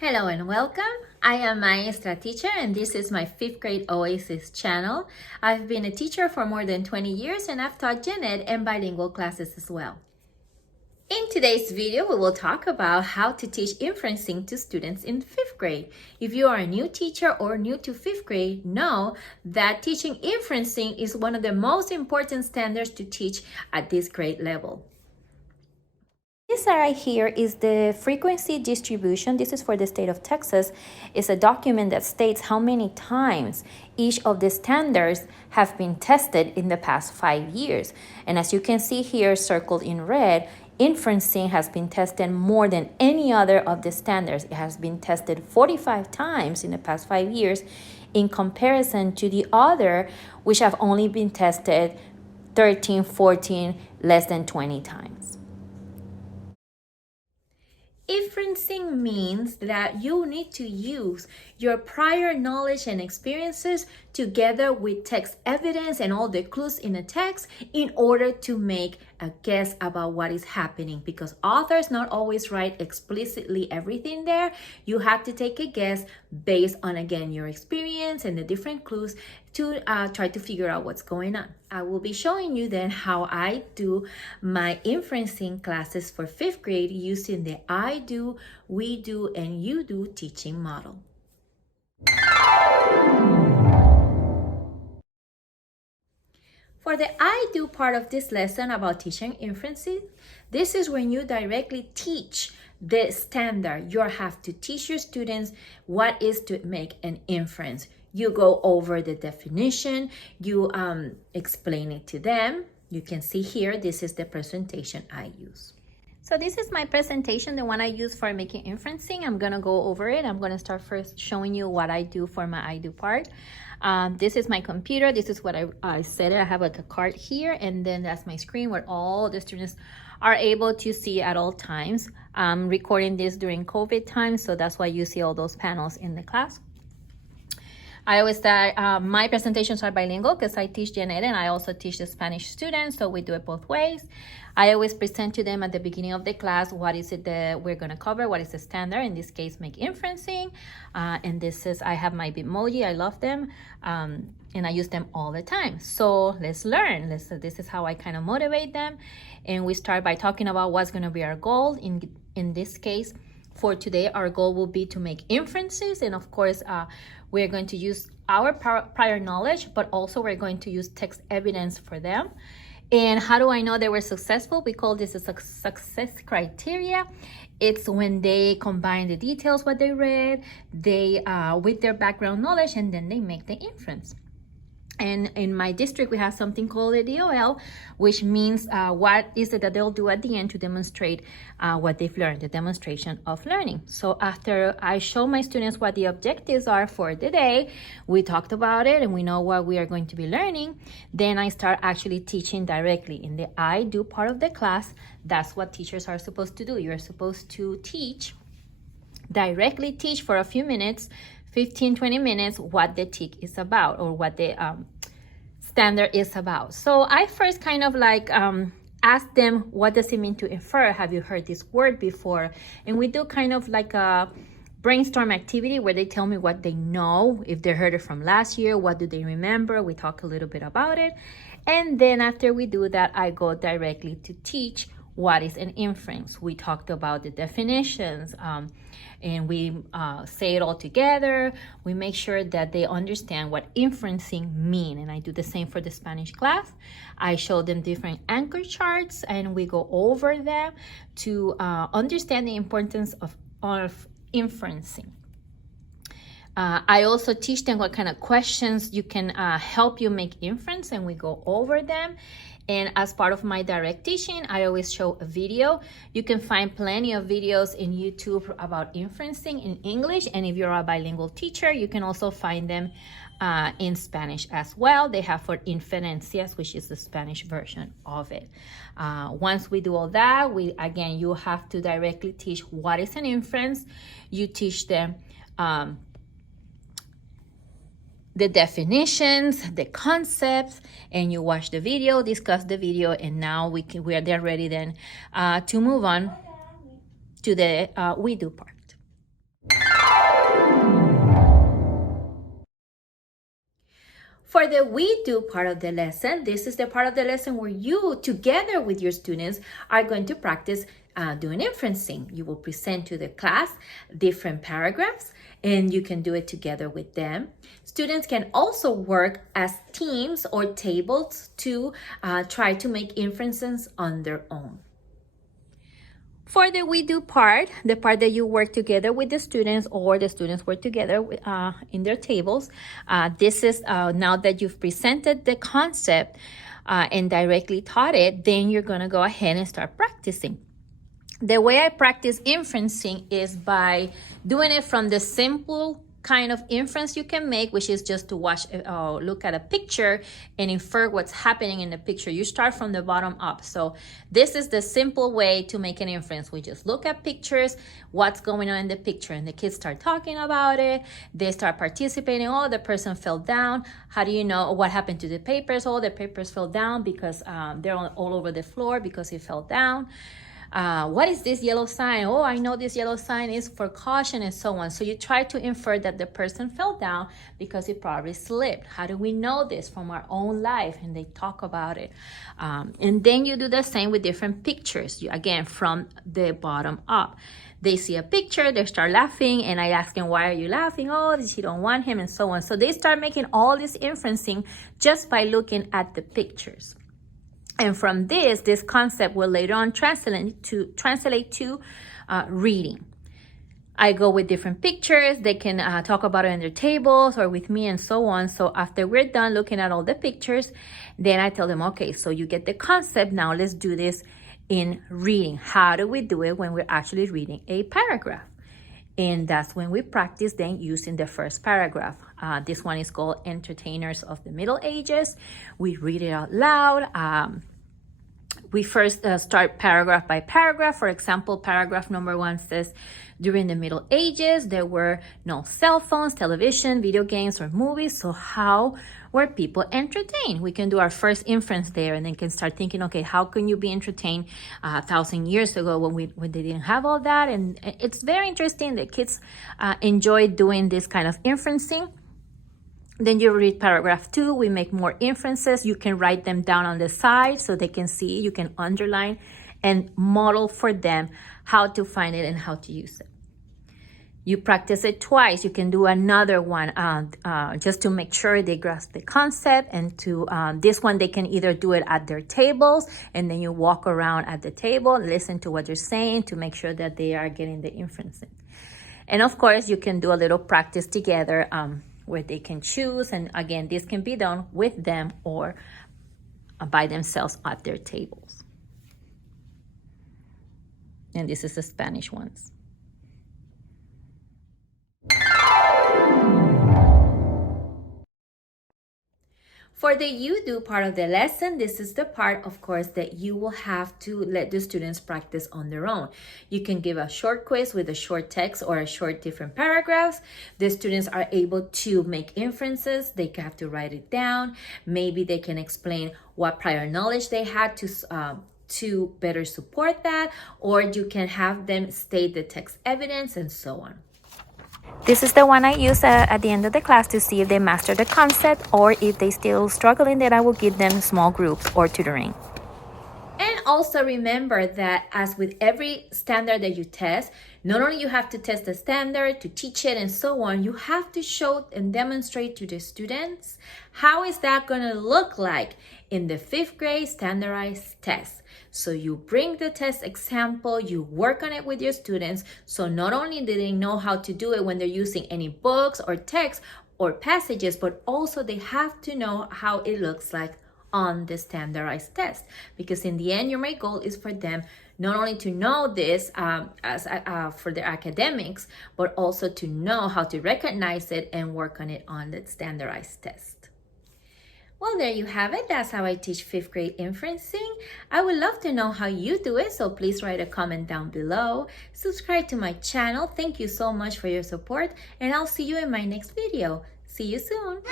Hello and welcome. I am Maestra Teacher and this is my 5th grade Oasis channel. I've been a teacher for more than 20 years and I've taught gen ed and bilingual classes as well. In today's video, we will talk about how to teach inferencing to students in 5th grade. If you are a new teacher or new to 5th grade, know that teaching inferencing is one of the most important standards to teach at this grade level. This right here is the frequency distribution. This is for the state of Texas. It's a document that states how many times each of the standards have been tested in the past 5 years. And as you can see here, circled in red, inferencing has been tested more than any other of the standards. It has been tested 45 times in the past 5 years in comparison to the other, which have only been tested 13, 14, less than 20 times. Inferencing means that you need to use your prior knowledge and experiences together with text evidence and all the clues in the text in order to make a guess about what is happening, because authors not always write explicitly everything there. You have to take a guess based on, again, your experience and the different clues to try to figure out what's going on. I will be showing you then how I do my inferencing classes for 5th grade using the I do, we do, and you do teaching model. For the I do part of this lesson about teaching inferencing, this is when you directly teach the standard. You have to teach your students what is to make an inference. You go over the definition, you explain it to them. You can see here, this is the presentation I use. So this is my presentation, the one I use for making inferencing. I'm gonna go over it. I'm gonna start first showing you what I do for my I do part. This is my computer. This is what I set it. I have like a card here, and then that's my screen where all the students are able to see at all times. I'm recording this during COVID time, so that's why you see all those panels in the class. I always start, my presentations are bilingual because I teach gen ed and I also teach the Spanish students, so we do it both ways. I always present to them at the beginning of the class what is it that we're going to cover, what is the standard, in this case make inferencing, and this is, I have my Bitmoji, I love them, and I use them all the time. So let's learn. This is how I kind of motivate them, and we start by talking about what's going to be our goal. In this case, for today, our goal will be to make inferences, and of course, we're going to use our prior knowledge, but also we're going to use text evidence for them. And how do I know they were successful? We call this a success criteria. It's when they combine the details, what they read, with their background knowledge, and then they make the inference. And in my district, we have something called a DOL, which means what is it that they'll do at the end to demonstrate what they've learned, the demonstration of learning. So after I show my students what the objectives are for the day, we talked about it and we know what we are going to be learning, then I start actually teaching directly. In the I do part of the class, that's what teachers are supposed to do. You're supposed to directly teach for a few minutes, 15, 20 minutes, what the TIC is about or what the standard is about. So I first kind of like ask them, what does it mean to infer? Have you heard this word before? And we do kind of like a brainstorm activity where they tell me what they know, if they heard it from last year, what do they remember? We talk a little bit about it. And then after we do that, I go directly to teach what is an inference. We talked about the definitions, and we say it all together. We make sure that they understand what inferencing mean. And I do the same for the Spanish class. I show them different anchor charts and we go over them to understand the importance of inferencing. I also teach them what kind of questions you can help you make inference, and we go over them. And as part of my direct teaching, I always show a video. You can find plenty of videos in YouTube about inferencing in English. And if you're a bilingual teacher, you can also find them in Spanish as well. They have for Inferences, which is the Spanish version of it. Once we do all that, again, you have to directly teach what is an inference. You teach them the definitions, the concepts, and you watch the video, discuss the video, and now we are there ready then to move on to the we do part. For the we do part of the lesson, this is the part of the lesson where you, together with your students, are going to practice doing inferencing. You will present to the class different paragraphs, and you can do it together with them. Students can also work as teams or tables to try to make inferences on their own. For the we do part, the part that you work together with the students or the students work together in their tables, this is now that you've presented the concept and directly taught it, then you're going to go ahead and start practicing. The way I practice inferencing is by doing it from the simple kind of inference you can make, which is just to look at a picture and infer what's happening in the picture. You start from the bottom up. So this is the simple way to make an inference. We just look at pictures, what's going on in the picture, and the kids start talking about it. They start participating. Oh, the person fell down. How do you know what happened to the papers? Oh, the papers fell down because they're all over the floor because it fell down. What is this yellow sign? Oh, I know this yellow sign is for caution, and so on. So you try to infer that the person fell down because he probably slipped. How do we know this? From our own life, and they talk about it. And then you do the same with different pictures. Again, from the bottom up. They see a picture, they start laughing, and I ask them, why are you laughing? Oh, she don't want him, and so on. So they start making all this inferencing just by looking at the pictures. And from this concept will later on translate to reading. I go with different pictures. They can talk about it in their tables or with me and so on. So after we're done looking at all the pictures, then I tell them, okay, so you get the concept. Now let's do this in reading. How do we do it when we're actually reading a paragraph? And that's when we practice then using the first paragraph. This one is called Entertainers of the Middle Ages. We read it out loud. We first start paragraph by paragraph. For example, paragraph number 1 says, during the Middle Ages, there were no cell phones, television, video games, or movies. So how were people entertained? We can do our first inference there and then can start thinking, okay, how can you be entertained 1,000 years ago when they didn't have all that? And it's very interesting that kids enjoy doing this kind of inferencing. Then you read paragraph 2, we make more inferences. You can write them down on the side so they can see. You can underline and model for them how to find it and how to use it. You practice it twice. You can do another one just to make sure they grasp the concept. And to this one, they can either do it at their tables, and then you walk around at the table, listen to what they're saying to make sure that they are getting the inferencing. And of course, you can do a little practice together where they can choose. And again, this can be done with them or by themselves at their tables. And this is the Spanish ones. For the you do part of the lesson, this is the part, of course, that you will have to let the students practice on their own. You can give a short quiz with a short text or a short different paragraphs. The students are able to make inferences. They have to write it down. Maybe they can explain what prior knowledge they had to better support that, or you can have them state the text evidence and so on. This is the one I use at the end of the class to see if they master the concept, or if they still struggling, then I will give them small groups or tutoring. And also remember that as with every standard that you test, not only you have to test the standard, to teach it and so on, you have to show and demonstrate to the students how is that going to look like in the 5th grade standardized test. So you bring the test example, you work on it with your students. So not only do they know how to do it when they're using any books or text or passages, but also they have to know how it looks like on the standardized test. Because in the end, your main goal is for them not only to know this for their academics, but also to know how to recognize it and work on it on the standardized test. Well, there you have it. That's how I teach 5th grade inferencing. I would love to know how you do it, so please write a comment down below. Subscribe to my channel. Thank you so much for your support, and I'll see you in my next video. See you soon.